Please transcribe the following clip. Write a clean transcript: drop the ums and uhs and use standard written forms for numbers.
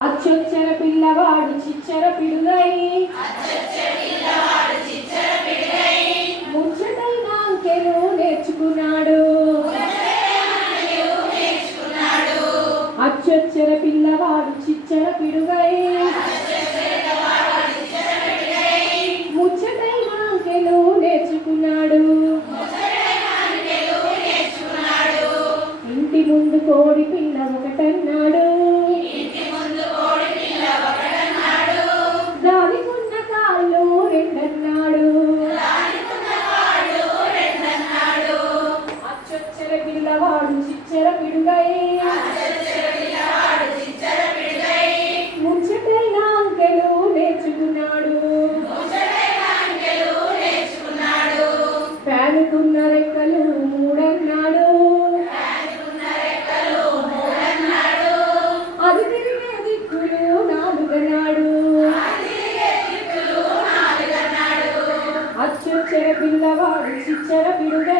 అచ్చొచ్చర పిల్లవాడు చిచ్చర పిడుగై ముచ్చటైన అంకెలు నేర్చుకున్నాడు. అచ్చొచ్చర పిల్లవాడు చిచ్చర పిడుగై ముచ్చటైన అంకెలు నేర్చుకున్నాడు. ఇంటి ముందు కోడి పిల్ల ఒకటన్నాడు. దానికున్న కాళ్ళు రెండన్నాడు. అచ్చొచ్చర పిల్లవాడు చిచ్చర పిడుగై ముచ్చటైన అంకెలు నేర్చుకున్నాడు. ఫ్యానుకున్న రెక్కలు మూడన్నాడు. అది తిరిగే దిక్కులు నాలుగన్నాడు. అచ్చొచ్చర పిల్లవాడు చిచ్చర పిడుగై